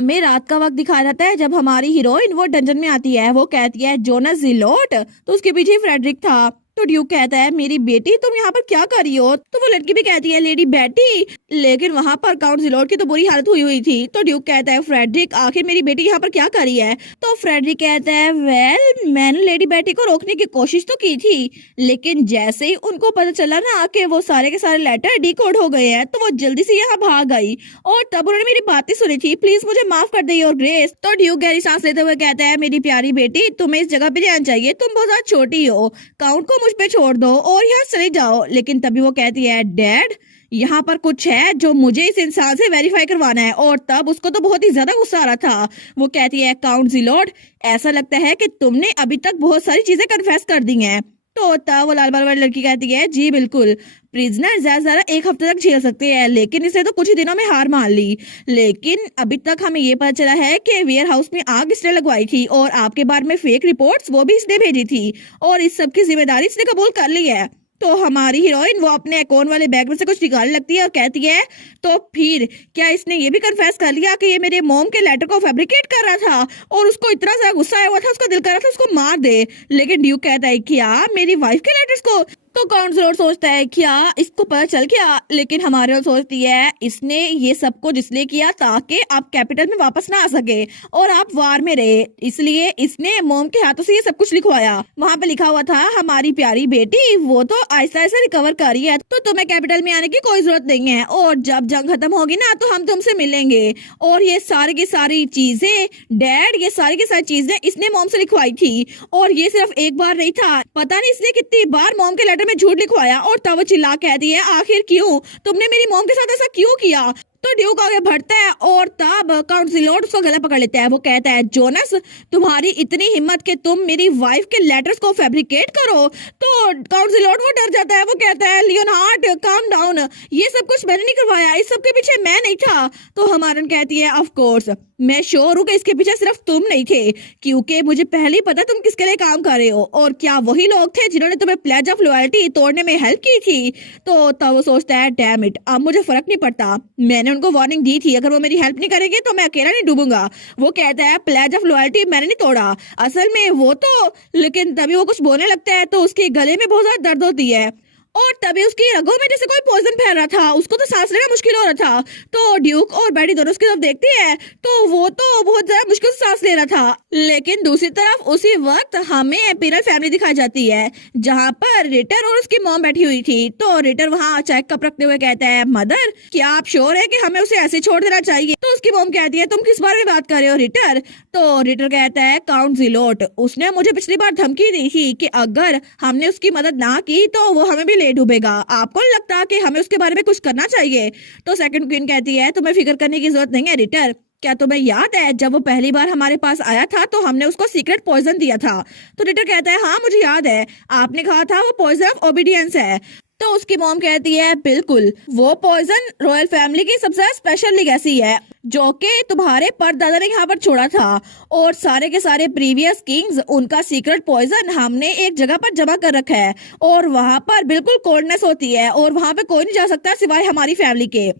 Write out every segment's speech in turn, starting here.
हमें रात का वक्त दिखाया जाता है जब हमारी हीरोइन वो डंजन में आती है। वो कहती है जोनस जिलोट, तो उसके पीछे फ्रेडरिक था। तो ड्यूक कहता है मेरी बेटी तुम यहाँ पर क्या कर रही हो? तो वो लड़की भी कहती है लेडी बेटी, लेकिन वहाँ पर काउंट जिलोट की तो बुरी हालत हुई हुई थी। तो ड्यूक कहता है फ्रेडरिक आखिर मेरी बेटी यहाँ पर क्या कर रही है? तो फ्रेडरिक कहता है वेल मैंने लेडी बेटी को रोकने की कोशिश तो की थी, लेकिन जैसे ही उनको पता चला ना कि वो सारे के सारे लेटर डिकोड हो गए हैं तो वो जल्दी से यहाँ भाग गई और तब उन्होंने मेरी बातें सुनी थी। प्लीज मुझे माफ कर दे योर ग्रेस। तो ड्यूक गहरी सांस लेते हुए कहता है मेरी प्यारी बेटी तुम्हें इस जगह पे जाना चाहिए, तुम बहुत ज्यादा छोटी हो, काउंट को मुझ पे छोड़ दो और यहाँ चले जाओ। लेकिन तभी वो कहती है डैड यहाँ पर कुछ है जो मुझे इस इंसान से वेरीफाई करवाना है। और तब उसको तो बहुत ही ज्यादा गुस्सा आ रहा था। वो कहती है काउंट जिलोट ऐसा लगता है कि तुमने अभी तक बहुत सारी चीजें कन्फेस कर दी हैं। तो तब वो लाल बाल वाली लड़की कहती है जी बिल्कुल, प्रिजनर ज्यादा से ज्यादा एक हफ्ते तक झेल सकते हैं, लेकिन इसने तो कुछ ही दिनों में हार मान ली। लेकिन अभी तक हमें ये पता चला है कि वेयर हाउस में आग इसने लगवाई थी और आपके बारे में फेक रिपोर्ट्स वो भी इसने भेजी थी और इस सब की जिम्मेदारी इसने कबूल कर ली है। तो हमारी हीरोइन वो अपने अकाउंट वाले बैग में से कुछ निकालने लगती है और कहती है तो फिर क्या इसने ये भी कन्फेस कर लिया कि ये मेरे मॉम के लेटर को फैब्रिकेट कर रहा था और उसको इतना ज्यादा गुस्सा आया हुआ था, उसको दिल कर रहा था उसको मार दे। लेकिन ड्यूक कहता है क्या मेरी वाइफ के लेटर्स को? तो काउंसलर सोचता है क्या इसको पता चल गया? लेकिन हमारे और सोचती है इसने ये सब कुछ इसलिए किया ताकि आप कैपिटल में वापस ना आ सके और आप वार में रहे, इसलिए इसने मोम के हाथों से ये सब कुछ लिखवाया। वहाँ पे लिखा हुआ था हमारी प्यारी बेटी वो तो आहिस्ता आहिस्ता रिकवर कर रही है, तो तुम्हें कैपिटल में आने की कोई जरूरत नहीं है और जब जंग खत्म होगी ना तो हम तुमसे मिलेंगे। और ये सारी की सारी चीजें डैड, ये सारी की सारी चीजें इसने मोम से लिखवाई थी और ये सिर्फ एक बार नहीं था, पता नहीं इसने कितनी बार मोम के में झूठ लिखवाया। और तब वो चिल्ला कहती है आखिर क्यों? तुमने मेरी मॉम के साथ ऐसा क्यों किया? तो ड्यूक आगे बढ़ता है और तब काउंट जिलोट उसको गला पकड़ लेता है। वो कहता है जोनस तुम्हारी इतनी हिम्मत कि तुम मेरी वाइफ के लेटर्स को फैब्रिकेट करो। तो काउंट जिलोट वो डर जाता है। वो कहता है लियोनार्ड काम डाउन, ये सब कुछ मैंने नहीं करवाया, इस सब के पीछे मैं नहीं था। तो हमारन कहती है ऑफ कोर्स मैं श्योर हूँ कि इसके पीछे सिर्फ तुम नहीं थे, क्योंकि मुझे पहले ही पता तुम किसके लिए काम कर रहे हो। और क्या वही लोग थे जिन्होंने तुम्हें प्लेज ऑफ लॉयल्टी तोड़ने में हेल्प की थी? तो तब वो सोचता है डैम इट, अब मुझे फर्क नहीं पड़ता, मैंने उनको वार्निंग दी थी, अगर वो मेरी हेल्प नहीं करेंगे तो मैं अकेला नहीं डूबूंगा। वो कहता है प्लेज ऑफ लॉयल्टी मैंने नहीं तोड़ा असल में वो तो, लेकिन तभी वो कुछ बोलने लगता है तो उसके गले में बहुत ज्यादा दर्द होती है और तभी उसकी रगों में जैसे कोई पॉइजन फैल रहा था, उसको तो सांस लेना मुश्किल हो रहा था। तो ड्यूक और बैडी दोनों उसकी तरफ देखती है तो वो तो बहुत ज्यादा मुश्किल से सांस ले रहा था। लेकिन दूसरी तरफ उसी वक्त हमें एम्पिरल फैमिली दिखाई जाती है जहाँ पर रिटर और उसकी मॉम बैठी हुई थी। तो रिटर वहाँ चाय कप रखते हुए कहता है मदर क्या आप श्योर है कि हमें उसे ऐसे छोड़ देना चाहिए? तो उसकी मॉम कहती है तुम किस बारे में बात कर रहे हो रिटर? तो रिटर कहता है काउंट जिलोट, उसने मुझे पिछली बार धमकी दी थी कि अगर हमने उसकी मदद ना की तो वो हमें भी ले डूबेगा, आपको नहीं लगता कि हमें उसके बारे में कुछ करना चाहिए? तो सेकंड क्वीन कहती है तुम्हें फिक्र करने की जरूरत नहीं है रिटर, क्या तुम्हें याद है जब वो पहली बार हमारे पास आया था तो हमने उसको सीक्रेट पॉइजन दिया था? तो रिटर कहता है हाँ मुझे याद है, आपने कहा था वो पॉइजन ऑफ ओबीडियंस है। तो उसकी मॉम कहती है बिल्कुल, वो पॉइजन रॉयल फैमिली की सबसे स्पेशल लेगेसी है जो कि तुम्हारे परदादा ने यहाँ पर छोड़ा था और सारे के सारे प्रीवियस किंग्स उनका सीक्रेट पॉइजन हमने एक जगह पर जमा कर रखा है और वहाँ पर बिल्कुल कोल्डनेस होती है और वहाँ पे कोई नहीं जा सकता सिवाय हमारी फैमिली के।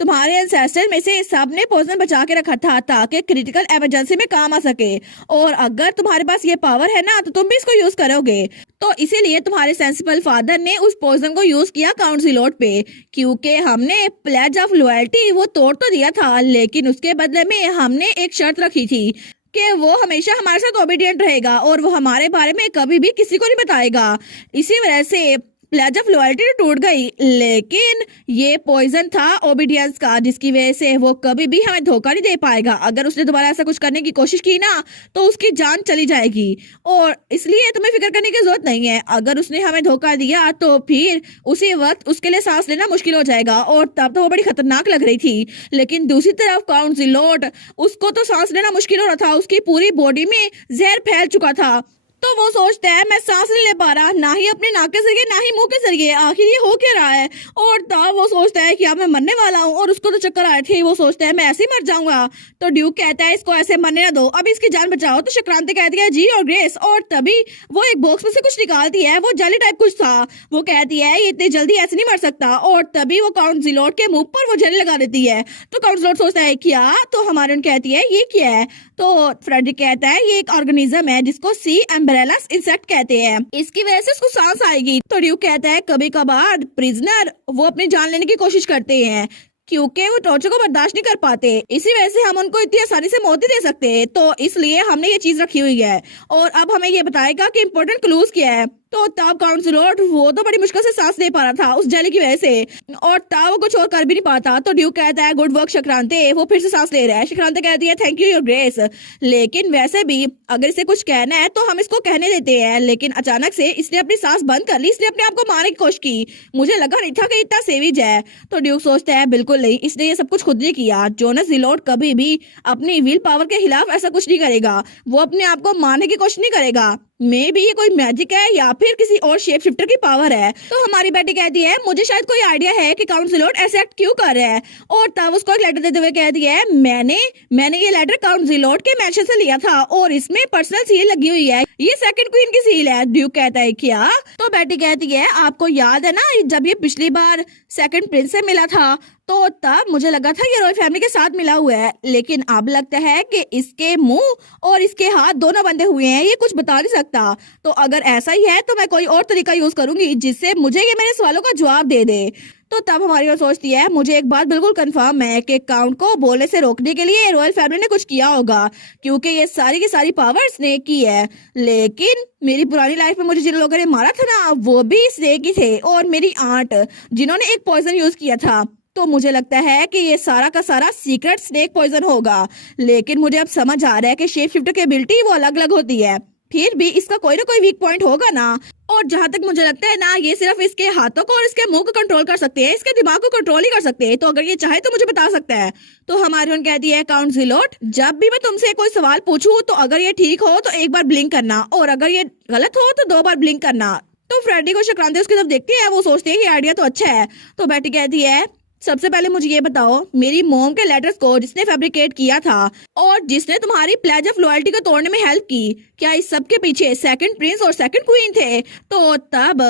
तुम्हारे एंसेस्टर में से सब ने पॉइजन बचा के रखा था ताकि क्रिटिकल इमरजेंसी में काम आ सके और अगर तुम्हारे पास ये पावर है ना तो तुम भी इसको यूज करोगे। तो इसीलिए तुम्हारे सेंसिबल फादर ने उस पॉइजन को यूज किया काउंट जिलोट पे, क्योंकि हमने प्लेज ऑफ लॉयल्टी वो तोड़ तो दिया था लेकिन उसके बदले में हमने एक शर्त रखी थी कि वो हमेशा हमारे साथ ओबीडियंट रहेगा और वो हमारे बारे में कभी भी किसी को नहीं बताएगा। इसी वजह से प्लेज ऑफ लॉयल्टी तो टूट गई, लेकिन ये पॉइजन था ओबीडियंस का जिसकी वजह से वो कभी भी हमें धोखा नहीं दे पाएगा। अगर उसने दोबारा ऐसा कुछ करने की कोशिश की ना तो उसकी जान चली जाएगी और इसलिए तुम्हें फिक्र करने की जरूरत नहीं है। अगर उसने हमें धोखा दिया तो फिर उसी वक्त उसके लिए सांस लेना मुश्किल हो जाएगा और तब तो वो बड़ी खतरनाक लग रही थी। लेकिन दूसरी तरफ काउंट जिलोट, उसको तो सांस लेना मुश्किल हो रहा था, उसकी पूरी बॉडी में जहर फैल चुका था तो वो सोचता है मैं सांस नहीं ले पा रहा, ना ही अपने नाक के जरिए ना ही मुंह के जरिए, आखिर ये हो क्या रहा है। और तब वो सोचता है कि अब मैं मरने वाला हूँ, और उसको तो चक्कर आए थे, वो सोचता है मैं ऐसे ही मर जाऊंगा। तो ड्यूक कहता है इसको ऐसे मरने ना दो, अब इसकी जान बचाओ। तो संक्रांति कहती है जी और ग्रेस, और तभी वो एक बॉक्स में से कुछ निकालती है, वो जेली टाइप कुछ था। वो कहती है ये इतनी जल्दी ऐसे नहीं मर सकता, और तभी वो काउंट जिलोट के मुंह पर वो जेली लगा देती है। तो काउंट जिलोट सोचता है क्या, तो हमारे कहती है ये क्या है। तो फ्रेडरिक कहता है ये एक ऑर्गेनिज्म है जिसको सी एम्ब्रेलास इंसेक्ट कहते हैं, इसकी वजह से उसको सांस आएगी। तो ड्यूक कहता है कभी कभार प्रिजनर वो अपनी जान लेने की कोशिश करते हैं क्योंकि वो टॉर्चर को बर्दाश्त नहीं कर पाते, इसी वजह से हम उनको इतनी आसानी से मौत नहीं दे सकते। तो इसलिए हमने ये चीज रखी हुई है, और अब हमें ये बताएगा कि इम्पोर्टेंट क्लूज क्या है। तो तब काउंसलर वो तो बड़ी मुश्किल से सांस ले पा रहा था उस जेली की वजह से, और तब वो कुछ और कर भी नहीं पाता। तो ड्यूक कहता है गुड वर्क संक्रांति, वो फिर से सांस ले रहा है। संक्रांति कहती है थैंक यू योर ग्रेस, लेकिन वैसे भी अगर इसे कुछ कहना है तो हम इसको कहने देते हैं। लेकिन अचानक से इसने अपनी सांस बंद कर ली, इसने अपने आप को मारने की कोशिश की, मुझे लगा नहीं था कि इतना सेविज है। तो ड्यूक सोचता है बिल्कुल नहीं, इसने ये सब कुछ खुद नहीं किया। जोनस जिलोट कभी भी अपनी विल पावर के खिलाफ ऐसा कुछ नहीं करेगा, वो अपने आप को मारने की कोशिश नहीं करेगा। मे भी ये कोई मैजिक है या फिर किसी और शेप शिफ्टर की पावर है। तो हमारी बेटी कहती है मुझे शायद कोई आइडिया है कि काउंट जिलोट ऐसे एक्ट क्यों कर रहा है। और तब उसको एक लेटर देते हुए कहती है मैंने ये लेटर काउंट जिलोट के मैंशन से लिया था, और इसमें पर्सनल सील लगी हुई है, ये सेकंड क्वीन की सील है। ड्यूक कहता है क्या। तो बेटी कहती है आपको याद है ना जब ये पिछली बार सेकंड प्रिंस से मिला था, तो तब मुझे लगा था ये रॉयल फैमिली के साथ मिला हुआ है, लेकिन अब लगता है कि इसके मुंह और इसके हाथ दोनों बंधे हुए हैं, ये कुछ बता नहीं सकता। तो अगर ऐसा ही है तो मैं कोई और तरीका यूज करूंगी जिससे मुझे ये मेरे सवालों का जवाब दे दे। तो तब हमारी ओर सोचती है मुझे एक बात बिल्कुल कंफर्म है कि काउंट को बोलने से रोकने के लिए रॉयल फैमिली ने कुछ किया होगा, क्योंकि ये सारी की सारी पावर स्नेक की है। लेकिन मेरी पुरानी लाइफ में मुझे जिन लोगों ने मारा था ना वो भी स्नेक ही थे, और मेरी आंट जिन्होंने एक पॉइजन यूज किया था। तो मुझे लगता है कि ये सारा का सारा सीक्रेट स्नेक पॉइजन होगा। लेकिन मुझे अब समझ आ रहा है कि शेप शिफ्टर की एबिलिटी वो अलग अलग होती है, फिर भी इसका कोई ना कोई वीक पॉइंट होगा ना। और जहां तक मुझे लगता है ना ये सिर्फ इसके हाथों को और इसके मुंह को कंट्रोल कर सकते हैं, इसके दिमाग को कंट्रोल ही कर सकते हैं। तो अगर ये चाहे तो मुझे बता सकता है। तो हमारी उन कहती है काउंट जिलोट जब भी मैं तुमसे कोई सवाल पूछूं तो अगर ये ठीक हो तो एक बार ब्लिंक करना, और अगर ये गलत हो तो 2 बार ब्लिंक करना। तो फ्रेडी को संक्रांति उसकी तरफ देखती है, वो सोचती है कि आइडिया तो अच्छा है। तो बेटी कहती है सबसे पहले मुझे ये बताओ मेरी मॉम के लेटर्स को जिसने फैब्रिकेट किया था और जिसने तुम्हारी प्लेज ऑफ लॉयल्टी को तोड़ने में हेल्प की, क्या इस सब के पीछे सेकंड प्रिंस और सेकंड क्वीन थे। तो तब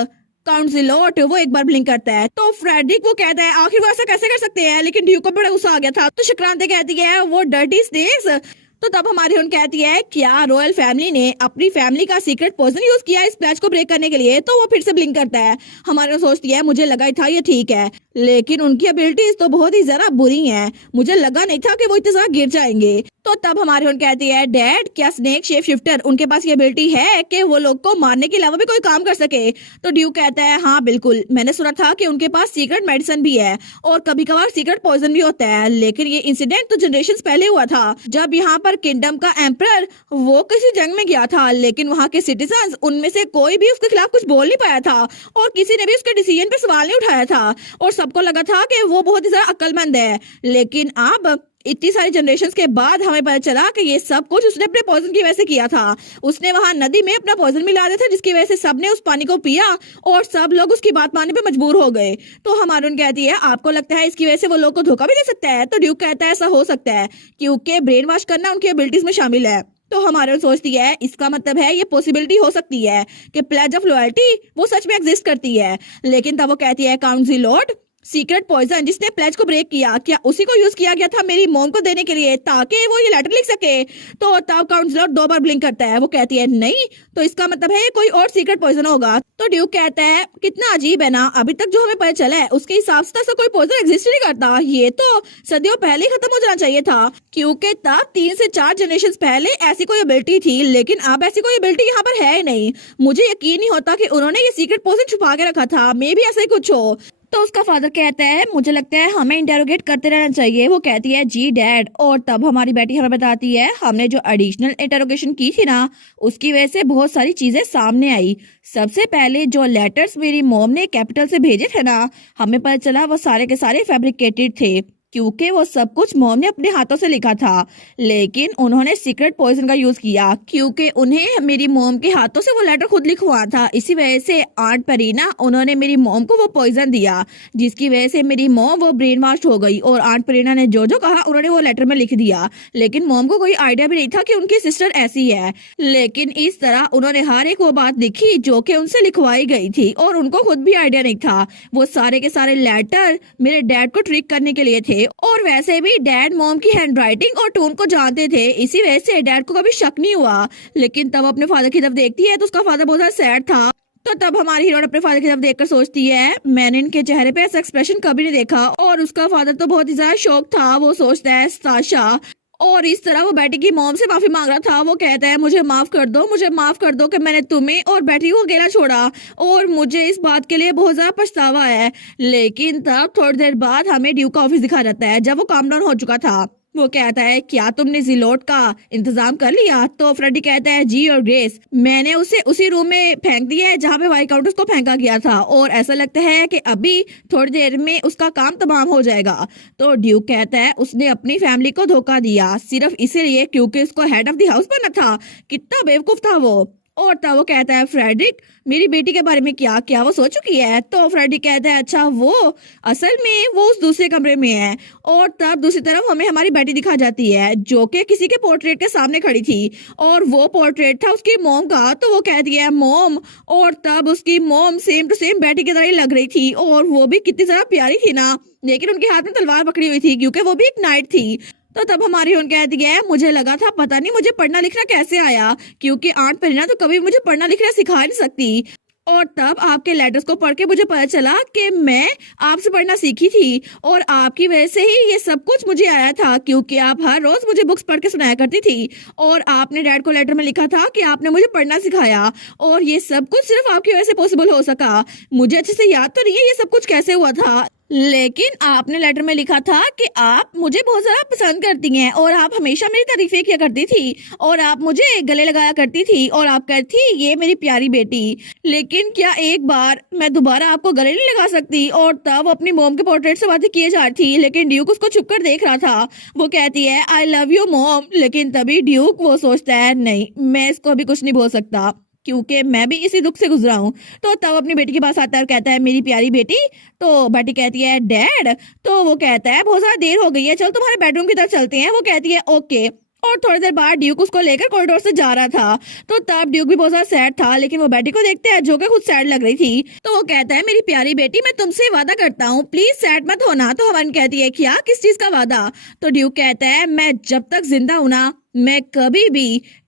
काउंट जिलोट वो एक बार ब्लिंक करता है। तो फ्रेडरिक वो कहता है आखिर वो ऐसा कैसे कर सकते हैं, लेकिन ड्यूक को बड़ा गुस्सा आ गया था। तो संक्रांति कहती है वो डर्टी स्नेक्स। तो तब हमारी उन कहती है क्या रॉयल फैमिली ने अपनी फैमिली का सीक्रेट पोर्शन यूज किया इस प्लेज को ब्रेक करने के लिए। तो वो फिर से ब्लिंक करता है। हमारे सोचती है मुझे लगा ही था ये ठीक है, लेकिन उनकी एबिलिटीज तो बहुत ही जरा बुरी हैं, मुझे लगा नहीं था कि वो इतना गिर जाएंगे। तो तब हमारी उन कहती है डैड क्या स्नेक शेप शिफ्टर उनके पास ये एबिलिटी है कि वो लोग को मारने के अलावा भी कोई काम कर सके। तो ड्यूक कहता है हाँ बिल्कुल, मैंने सुना था कि उनके पास सीक्रेट मेडिसिन भी है और कभी कभार सीक्रेट पॉइजन भी होता है, लेकिन ये इंसिडेंट तो जनरेशन पहले हुआ था जब यहाँ पर किंगडम का एम्परर वो किसी जंग में गया था, लेकिन वहाँ के सिटीजन्स उनमें से कोई भी उसके खिलाफ कुछ बोल नहीं पाया था और किसी ने भी उसके डिसीजन पे सवाल नहीं उठाया था, और सबको लगा था कि वो बहुत ही ज्यादा अक्लमंद है। लेकिन अब इतनी सारी जनरेशंस के बाद हमें पता चला कि ये सब कुछ उसने अपने पॉइजन की वजह से किया था। उसने वहां नदी में अपना पॉइजन मिला दिया था जिसकी वजह से सबने उस पानी को पिया और सब लोग उसकी बात मानने पे मजबूर हो गए। तो हमारून कहती है आपको लगता है इसकी वजह से वो लोग को धोखा भी दे सकता है। तो ड्यूक कहता है ऐसा हो सकता है क्योंकि ब्रेन वॉश करना उनकी एबिलिटीज में शामिल है। तो हमारे सोचती है इसका मतलब है ये पॉसिबिलिटी हो सकती है कि प्लेज ऑफ लॉयल्टी वो सच में एग्जिस्ट करती है। लेकिन तब वो कहती है काउंट जिलोट सीक्रेट पॉइजन जिसने प्लेज को ब्रेक किया क्या उसी को यूज किया गया था मेरी मॉम को देने के लिए ताकि वो ये लेटर लिख सके। तो तब काउंट जिलोट 2 बार ब्लिंक करता है। वो कहती है नहीं, तो इसका मतलब है कोई और सीक्रेट पॉइजन होगा। तो ड्यूक कहता है कितना अजीब है ना, अभी तक जो हमें पता चला है उसके हिसाब से ऐसा कोई पॉइजन एग्जिस्ट नहीं करता, ये तो सदियों पहले ही खत्म हो जाना चाहिए था क्योंकि तब 3 से 4 जनरेशन पहले ऐसी कोई एबिलिटी थी, लेकिन अब ऐसी कोई एबिलिटी यहाँ पर है ही नहीं। मुझे यकीन नहीं होता कि उन्होंने ये सीक्रेट पॉइजन छुपा के रखा था, मे भी ऐसा ही कुछ हो। तो उसका फादर कहता है मुझे लगता है हमें इंटेरोगेट करते रहना चाहिए। वो कहती है जी डैड। और तब हमारी बेटी हमें बताती है हमने जो एडिशनल इंटेरोगेशन की थी ना उसकी वजह से बहुत सारी चीजें सामने आई। सबसे पहले जो लेटर्स मेरी मॉम ने कैपिटल से भेजे थे ना, हमें पता चला वो सारे के सारे फैब्रिकेटेड थे। क्योंकि वो सब कुछ मॉम ने अपने हाथों से लिखा था, लेकिन उन्होंने सीक्रेट पॉइजन का यूज किया क्योंकि उन्हें मेरी मॉम के हाथों से वो लेटर खुद लिखवा था। इसी वजह से आंट परीना उन्होंने मेरी मॉम को वो पॉइजन दिया, जिसकी वजह से मेरी मॉम वो ब्रेन वॉश हो गई और आंट परीना ने जो जो कहा उन्होंने वो लेटर में लिख दिया। लेकिन मॉम को कोई आइडिया भी नहीं था कि उनकी सिस्टर ऐसी है। लेकिन इस तरह उन्होंने हर एक वो बात लिखी जो कि उनसे लिखवाई गई थी और उनको खुद भी आइडिया नहीं था। वो सारे के सारे लेटर मेरे डैड को ट्रिक करने के लिए थे और वैसे भी डैड मॉम की हैंडराइटिंग और टोन को जानते थे, इसी वजह से डैड को कभी शक नहीं हुआ। लेकिन तब अपने फादर की तरफ देखती है तो उसका फादर बहुत ज्यादा सैड था। तो तब हमारी हीरोइन अपने फादर की तरफ देखकर सोचती है मैंने इनके चेहरे पे ऐसा एक्सप्रेशन कभी नहीं देखा। और उसका फादर तो बहुत ही ज्यादा शौक था। वो सोचता है साशा, और इस तरह वो बेटी की मॉम से माफी मांग रहा था। वो कहता है मुझे माफ कर दो, मुझे माफ कर दो कि मैंने तुम्हें और बेटी को अकेला छोड़ा और मुझे इस बात के लिए बहुत ज्यादा पछतावा है। लेकिन तब थोड़ी देर बाद हमें ड्यूक का ऑफिस दिखा जाता है जब वो काम डाउन हो चुका था। वो कहता है क्या तुमने जिलोट का इंतजाम कर लिया? तो फ्रेडी कहता है जी और ग्रेस, मैंने उसे उसी रूम में फेंक दिया है जहाँ पे वाइकाउंटर्स को फेंका गया था और ऐसा लगता है कि अभी थोड़ी देर में उसका काम तमाम हो जाएगा। तो ड्यूक कहता है उसने अपनी फैमिली को धोखा दिया सिर्फ इसीलिए क्योंकि उसको हेड ऑफ द हाउस बनना था। कितना बेवकूफ था वो। और तब वो कहता है फ्रेडरिक मेरी बेटी के बारे में क्या क्या वो सोच चुकी है? तो फ्रेडरिक कहता है अच्छा वो असल में वो उस दूसरे कमरे में है। और तब दूसरी तरफ हमें हमारी बेटी दिखा जाती है जो कि किसी के पोर्ट्रेट के सामने खड़ी थी और वो पोर्ट्रेट था उसकी मॉम का। तो वो कहती है मॉम, और तब उसकी मॉम सेम टू सेम बेटी की तरह ही लग रही थी और वो भी कितनी ज्यादा प्यारी थी ना, लेकिन उनके हाथ में तलवार पकड़ी हुई थी क्योंकि वो भी एक नाइट थी। तो तब हमारी उन कहती है मुझे लगा था पता नहीं मुझे पढ़ना लिखना कैसे आया क्योंकि आंट परीना तो कभी मुझे पढ़ना लिखना सिखा नहीं सकती। और तब आपके लेटर्स को पढ़ के मुझे पता चला कि मैं आपसे पढ़ना सीखी थी और आपकी वजह से ही ये सब कुछ मुझे आया था क्योंकि आप हर रोज मुझे बुक्स पढ़ के सुनाया करती थी और आपने डैड को लेटर में लिखा था कि आपने मुझे पढ़ना सिखाया और ये सब कुछ सिर्फ आपकी वजह से पॉसिबल हो सका। मुझे अच्छे से याद तो नहीं है ये सब कुछ कैसे हुआ था, लेकिन आपने लेटर में लिखा था कि आप मुझे बहुत ज्यादा पसंद करती हैं और आप हमेशा मेरी तारीफें किया करती थी और आप मुझे गले लगाया करती थी और आप कहती थी ये मेरी प्यारी बेटी। लेकिन क्या एक बार मैं दोबारा आपको गले नहीं लगा सकती? और तब अपनी मॉम के पोर्ट्रेट से बातें किए जा रही थी लेकिन ड्यूक उसको छुप कर देख रहा था। वो कहती है आई लव यू मॉम, लेकिन तभी ड्यूक वो सोचता है नहीं मैं इसको अभी कुछ नहीं बोल सकता क्योंकि मैं भी इसी दुख से गुजरा हूँ। तो तब अपनी बेटी के पास आता है और कहता है मेरी प्यारी बेटी। तो बेटी कहती है डैड। तो वो कहता है बहुत ज्यादा देर हो गई है, चल तुम्हारे बेडरूम की तरफ चलते हैं। वो कहती है ओके। और थोड़ी देर बाद ड्यूक उसको लेकर कॉरिडोर से जा रहा था। तो तब ड्यूक भी बहुत ज्यादा सैड था लेकिन वो बेटी को देखते हैं जो कि खुद सैड लग रही थी। तो वो कहता है मेरी प्यारी बेटी मैं तुमसे वादा करता हूँ प्लीज सैड मत होना। तो हवन कहती है क्या, किस चीज का वादा? तो ड्यूक कहता है मैं जब तक जिंदा हूं ना मैं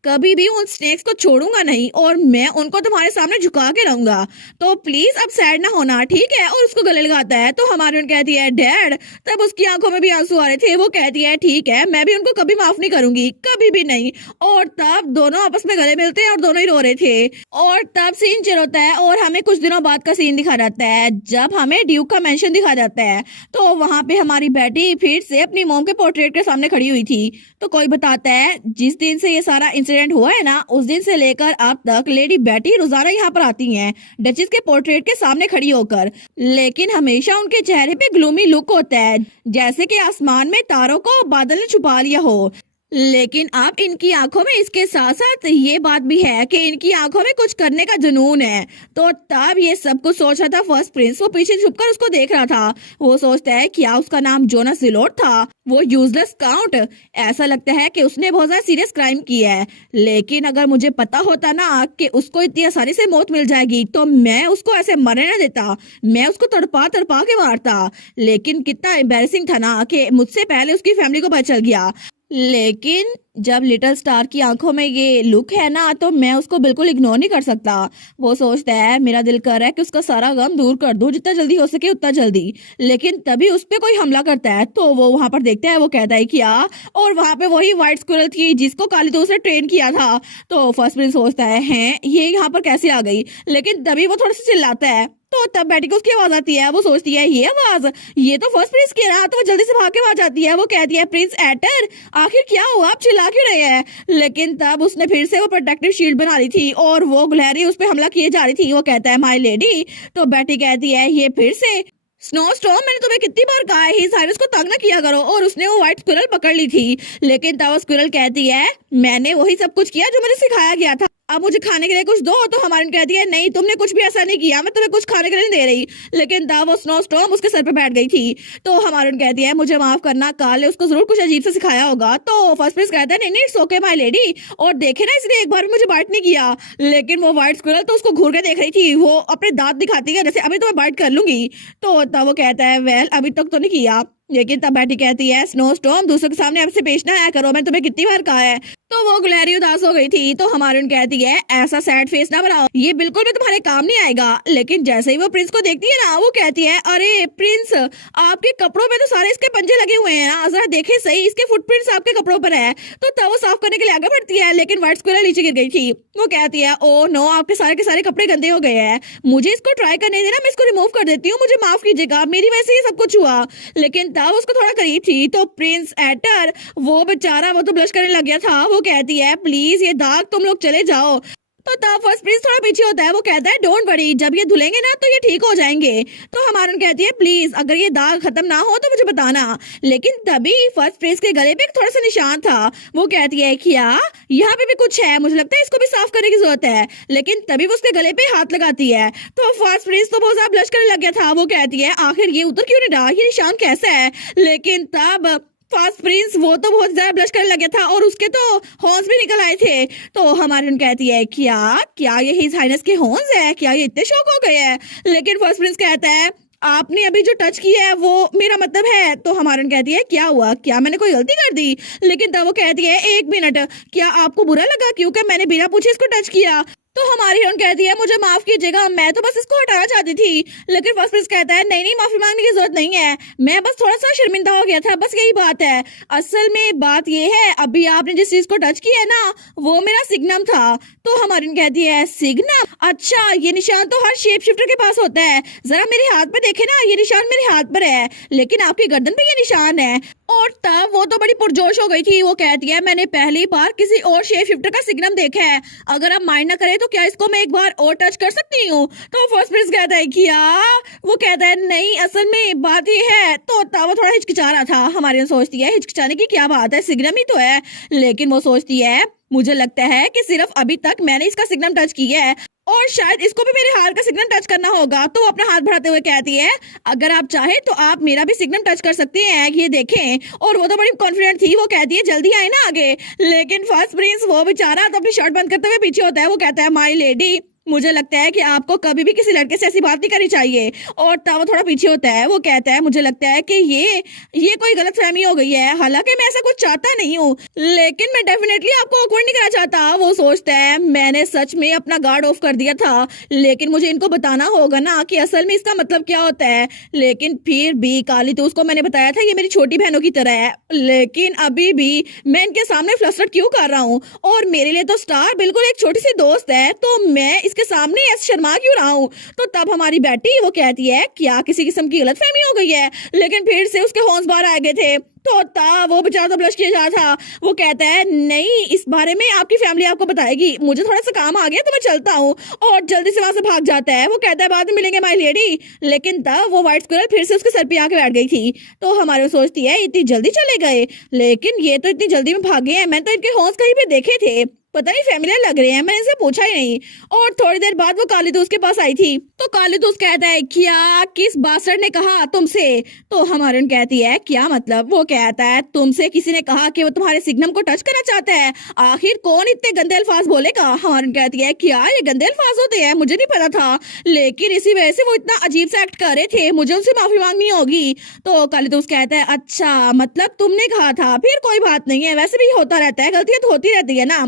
कभी भी उन स्नेक्स को छोड़ूंगा नहीं और मैं उनको तुम्हारे सामने झुका के रहूंगा। तो प्लीज अब सैड ना होना ठीक है। और उसको गले लगाता है। तो हमारी उन कहती है डैड। तब उसकी आंखों में भी आंसू आ रहे थे। वो कहती है ठीक है मैं भी उनको कभी माफ नहीं करूंगी, कभी भी नहीं। और तब दोनों आपस में गले मिलते हैं और दोनों ही रो रहे थे। और तब सीन चिर होता है और हमें कुछ दिनों बाद का सीन दिखा जाता है जब हमें ड्यूक का मेंशन दिखा जाता है। तो वहां पे हमारी बेटी फिर से अपनी मॉम के पोर्ट्रेट के सामने खड़ी हुई थी। तो कोई बताता है जिस दिन से ये सारा इंसिडेंट हुआ है ना उस दिन से लेकर अब तक लेडी बेटी रोजाना यहाँ पर आती हैं डचेस के पोर्ट्रेट के सामने खड़ी होकर, लेकिन हमेशा उनके चेहरे पे ग्लूमी लुक होता है जैसे कि आसमान में तारों को बादल ने छुपा लिया हो। लेकिन अब इनकी आंखों में इसके साथ साथ ये बात भी है कि इनकी आंखों में कुछ करने का जुनून है। तो तब ये सब कुछ सोच रहा था फर्स्ट प्रिंस। वो पीछे छुपकर उसको देख रहा था। वो सोचता है क्या उसका नाम जोनास जिलोट था, वो यूजलेस काउंट। ऐसा लगता है कि उसने बहुत ज्यादा सीरियस क्राइम किया है, लेकिन अगर मुझे पता होता ना कि उसको इतनी आसानी से मौत मिल जाएगी तो मैं उसको ऐसे मरने न देता, मैं उसको तड़पा तड़पा के मारता। लेकिन कितना एम्बैरेसिंग था ना कि मुझसे पहले उसकी फैमिली को पता चल गया। लेकिन जब लिटिल स्टार की आंखों में ये लुक है ना तो मैं उसको बिल्कुल इग्नोर नहीं कर सकता। वो सोचता है मेरा दिल कर रहा है कि उसका सारा गम दूर कर दूं जितना जल्दी हो सके उतना जल्दी। लेकिन तभी उस पे कोई हमला करता है तो वो वहां पर देखता है। वो कहता है क्या? और वहां पे वही व्हाइट स्क्विरल थी जिसको कालीतोष ने ट्रेन किया था। तो फर्स्ट प्रिंस सोचता है हैं ये यहाँ पर कैसे आ गई, लेकिन तभी वो थोड़ा सा चिल्लाता है। तो तब बेटी को उसकी आवाज आती है। वो सोचती है ये आवाज, ये तो फर्स्ट प्रिंस की है ना। तो वो जल्दी से भाग के वहां जाती है। वो कहती है प्रिंस एटर आखिर क्या हुआ, आप चिल्ला क्यों रहे हैं? लेकिन तब उसने फिर से वो प्रोटेक्टिव शील्ड बना ली थी और वो गुलहरी उस पर हमला किए जा रही थी। वो कहता है माय लेडी। तो बेटी कहती है ये फिर से स्नो स्टॉर्म, मैंने तुम्हें कितनी बार कहा है इस हाइनस को तंग ना किया करो। और उसने वो व्हाइट स्क्विरल पकड़ ली थी, लेकिन तब वो स्क्विरल कहती है मैंने वही सब कुछ किया जो मुझे सिखाया गया था, अब मुझे खाने के लिए कुछ दो। तो हमारी कहती है नहीं, तुमने कुछ भी ऐसा नहीं किया, मैं तुम्हें कुछ खाने के लिए नहीं दे रही। लेकिन तब वो स्नो स्टॉर्म उसके सर पे बैठ गई थी। तो हमारी कहती है मुझे माफ करना, काल उसको जरूर कुछ अजीब से सिखाया होगा। तो फर्स्ट प्रिंस कहता है नहीं नहीं, इट्स ओके माय लेडी, और देखे ना इसने एक बार भी मुझे बाइट नहीं किया। लेकिन वो व्हाइट स्क्विरल तो उसको घूर के देख रही थी, वो अपने दांत दिखाती है जैसे अभी तो मैं बाइट कर लूंगी। तो तब वो कहता है वेल अभी तक तो नहीं किया। लेकिन तब बैठी कहती है स्नो स्टॉर्म, दूसरों के सामने आपसे पेश ना आया करो, मैं तुम्हें कितनी बार कहा है। तो वो ग्लैरी उदास हो गई थी। तो हमारी कहती है ऐसा सैड फेस ना बनाओ, ये बिल्कुल भी तुम्हारे काम नहीं आएगा। लेकिन जैसे ही वो प्रिंस को देखती है ना, वो कहती है अरे प्रिंस, आपके कपड़ों में तो सारे इसके पंजे लगे हुए हैं ना, जरा देखे सही, इसके फुटप्रिंट्स आपके कपड़ों पर है। तो तब वो साफ करने के लिए आगे बढ़ती है, लेकिन व्हाइट स्क्विरल नीचे गिर गई थी। वो कहती है ओ नो, आपके सारे के सारे कपड़े गंदे हो गए हैं, मुझे इसको ट्राई करने देना, मैं इसको रिमूव कर देती हूँ, मुझे माफ कीजिएगा, मेरी वजह से ये सब कुछ हुआ। लेकिन तब उसको थोड़ा करीब थी तो प्रिंस एटर, वो बेचारा वो तो ब्लश करने लग गया था। वो कहती है प्लीज ये दाग तुम लोग चले जाओ। तो तब फर्स्ट प्रिंस थोड़ा पीछे होता है, वो कहता है डोंट वरी, जब ये धुलेंगे ना तो ये ठीक हो जाएंगे। तो हमारन कहती है प्लीज अगर ये दाग खत्म ना हो तो मुझे बताना। लेकिन तभी फर्स्ट प्रिंस के गले पे एक थोड़ा सा निशान था। वो कहती है क्या यहाँ पे भी कुछ है, मुझे लगता है इसको भी साफ करने की जरूरत है। लेकिन तभी वो उसके गले पे हाथ लगाती है। तो फर्स्ट प्रिंस तो बहुत ज्यादा ब्लश करने लग गया था। वो कहती है आखिर ये उतर क्यों नहीं रहा, ये निशान कैसा है। लेकिन तब फर्स्ट प्रिंस वो तो बहुत ज्यादा ब्लश करने लगा था और उसके तो हॉर्न्स भी निकल आए थे। तो हमारी कहती है क्या क्या ये हिज हाइनेस के हॉर्न्स है, क्या ये इतने शौक हो गए हैं। लेकिन फर्स्ट प्रिंस कहता है आपने अभी जो टच किया है वो मेरा मतलब है। तो हमारन कहती है क्या हुआ, क्या मैंने कोई गलती कर दी। लेकिन तब वो कहती है एक मिनट, क्या आपको बुरा लगा क्योंकि मैंने बिना पूछे इसको टच किया। तो हमारी हिरन कहती है मुझे माफ कीजिएगा, मैं तो बस इसको हटाना चाहती थी। लेकिन फर्स्ट प्रिंस कहता है नहीं नहीं, माफी मांगने की जरूरत नहीं है, मैं बस थोड़ा सा शर्मिंदा हो गया था, बस यही बात है। असल में बात ये है अभी आपने जिस चीज को टच किया है ना वो मेरा सिग्नम था। तो हमारी कहती है सिग्नम, अच्छा ये निशान तो हर शेप शिफ्टर के पास होता है, जरा मेरे हाथ पे देखे ना, ये निशान मेरे हाथ पर है, लेकिन आपकी गर्दन पे ये निशान है। और तब वो तो बड़ी पुरजोश हो गई थी। वो कहती है मैंने पहली बार किसी और शेप शिफ्टर का सिग्नम देखा है, अगर आप माइंड ना करें तो क्या इसको मैं एक बार और टच कर सकती हूँ। तो फर्स्ट प्रिंस कहता है क्या, वो कहता है नहीं असल में बात ये है। तो तब वो थोड़ा हिचकिचा रहा था। हमारी सोचती है हिचकिचाने की क्या बात है, सिग्नम ही तो है। लेकिन वो सोचती है मुझे लगता है कि सिर्फ अभी तक मैंने इसका सिग्नम टच किया है और शायद इसको भी मेरे हाथ का सिग्नम टच करना होगा। तो वो अपना हाथ बढ़ाते हुए कहती है अगर आप चाहे तो आप मेरा भी सिग्नम टच कर सकते हैं, ये देखें। और वो तो बड़ी कॉन्फिडेंट थी। वो कहती है जल्दी आए ना आगे। लेकिन फर्स्ट प्रिंस वो बेचारा तो अपनी शर्ट बंद करते हुए पीछे होता है। वो कहता है माई लेडी, मुझे लगता है कि आपको कभी भी किसी लड़के से ऐसी बात नहीं करनी चाहिए। और तब वो थोड़ा पीछे होता है। वो कहता है मुझे लगता है कि ये कोई गलतफहमी हो गई है, हालांकि मैं ऐसा कुछ चाहता नहीं हूँ, लेकिन मैं डेफिनेटली आपको ऑकवर्ड नहीं करना चाहता। वो सोचता है मैंने सच में अपना गार्ड ऑफ कर दिया था, लेकिन मुझे इनको बताना होगा ना कि असल में इसका मतलब क्या होता है। लेकिन फिर भी काली तो उसको मैंने बताया था ये मेरी छोटी बहनों की तरह है, लेकिन अभी भी मैं इनके सामने फ्लस्टर्ड क्यों कर रहा हूँ। और मेरे लिए तो स्टार बिल्कुल एक छोटी सी दोस्त है, तो मैं इसके सामने ऐसे शर्मा क्यों रहा हूँ। तो तब हमारी बेटी वो कहती है क्या किसी किस्म की गलतफहमी हो गई है। लेकिन फिर से उसके हौंस बाहर आ गए थे। तो तब वो बेचारा तो ब्लश किया जा रहा था। वो कहता है नहीं, इस बारे में आपकी फैमिली आपको बताएगी, मुझे थोड़ा सा काम आ गया तो मैं चलता हूँ। और जल्दी से वहां से भाग जाता है। वो कहता है बाद में मिलेंगे माय लेडी। लेकिन तब वो व्हाइट स्क्विरल फिर से उसके सर पे आके बैठ गई थी। तो हमारे सोचती है इतनी जल्दी चले गए, लेकिन ये तो इतनी जल्दी में भागे हैं, मैं तो इनके हौंस कहीं पे देखे थे, पता नहीं फैमिलियर लग रहे हैं, मैंने इनसे पूछा ही नहीं। और थोड़ी देर बाद वो काली दोस्त के पास आई थी। तो काली दोस्त कहता है क्या किस बासर ने कहा तुमसे। तो हमारन कहती है क्या मतलब। वो कहता है तुमसे किसी ने कहा कि वो तुम्हारे सिग्नम को टच करना चाहता है, आखिर कौन इतने गंदे अल्फाज बोलेगा। हमारन कहती है क्या ये गंदे अल्फाज होते हैं, मुझे नहीं पता था, लेकिन इसी वजह से वो इतना अजीब सा एक्ट कर रहे थे, मुझे उनसे माफी मांगनी होगी। तो काली दोस्त कहता है अच्छा मतलब तुमने कहा था, फिर कोई बात नहीं है, वैसे भी होता रहता है, गलतियां तो होती रहती है ना।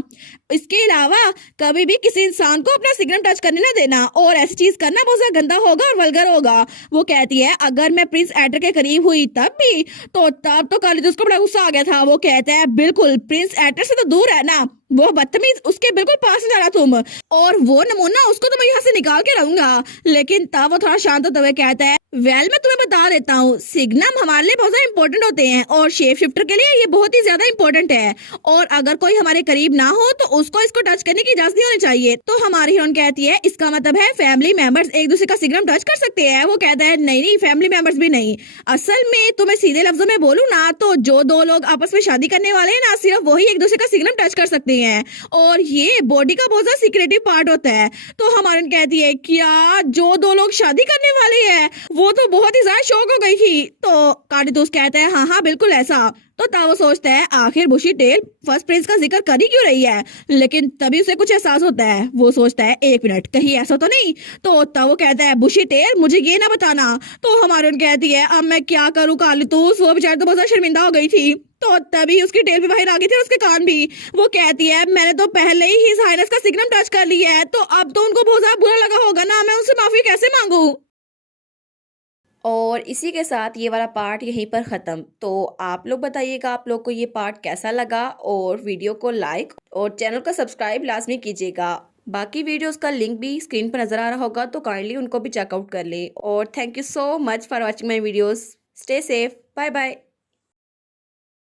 इसके अलावा कभी भी किसी इंसान को अपना सिग्नम टच करने ना देना, और ऐसी चीज करना बहुत ज्यादा गंदा होगा और वल्गर होगा। वो कहती है अगर मैं प्रिंस एटर के करीब हुई तब भी। तो तब तो काली दोस्त को बड़ा गुस्सा आ गया था। वो कहता है बिल्कुल प्रिंस एटर से तो दूर है ना, वो बदतमीज उसके बिल्कुल पास नहीं जाना तुम, और वो नमूना उसको तो मैं यहाँ से निकाल के रहूंगा। लेकिन तब वो थोड़ा शांत होते हुए कहता है, वेल मैं तुम्हें बता देता हूँ, सिग्नम हमारे लिए बहुत ज्यादा इंपॉर्टेंट होते हैं और शेप शिफ्टर के लिए ये बहुत ही ज्यादा इंपॉर्टेंट है। और अगर कोई हमारे करीब ना हो तो उसको इसको टच करने की इजाजत नहीं होनी चाहिए। तो हमारी हीरोइन कहती है, इसका मतलब है फैमिली मेंबर्स एक दूसरे का सिग्नम टच कर सकते हैं। वो कहता है, नहीं नहीं, फैमिली मेंबर्स भी नहीं। असल में तुम्हें सीधे लफ्जों में बोलूं ना तो जो दो लोग आपस में शादी करने वाले हैं ना, सिर्फ वही एक दूसरे का सिग्नम टच कर सकते हैं, और ये बॉडी का बहुत ज्यादा सीक्रेटिव पार्ट होता है। तो हमारी कहती है, क्या जो दो लोग शादी करने वाले हैं? वो तो बहुत ही ज्यादा शौक हो गई थी। तो कार्डितोस कहता है, हाँ हाँ बिल्कुल ऐसा। तो तावो सोचता है, आखिर बुशी टेल फर्स्ट प्रिंस का जिक्र कर ही क्यों रही है? लेकिन तभी उसे कुछ एहसास होता है। वो सोचता है, एक मिनट, कहीं ऐसा तो नहीं? तो तावो कहता है, बुशी टेल मुझे ये ना बताना। तो हमारी कहती है, अब मैं क्या करूँ कार्लितोस, वो बेचारी तो बहुत ज्यादा शर्मिंदा हो गई थी। तो तभी उसकी टेल भी बाहर आ गई थी, उसके कान भी। वो कहती है, मैंने तो पहले ही हिज हाइनेस का सिग्नम टच कर लिया है, तो अब तो उनको बहुत ज्यादा बुरा लगा होगा ना, मैं उनसे माफी कैसे मांगू? और इसी के साथ ये वाला पार्ट यहीं पर ख़त्म। तो आप लोग बताइएगा आप लोग को ये पार्ट कैसा लगा, और वीडियो को लाइक और चैनल को सब्सक्राइब लाजमी कीजिएगा। बाकी वीडियोस का लिंक भी स्क्रीन पर नज़र आ रहा होगा, तो काइंडली उनको भी चेकआउट कर लें। और thank you so much for watching my videos. Stay safe, bye bye.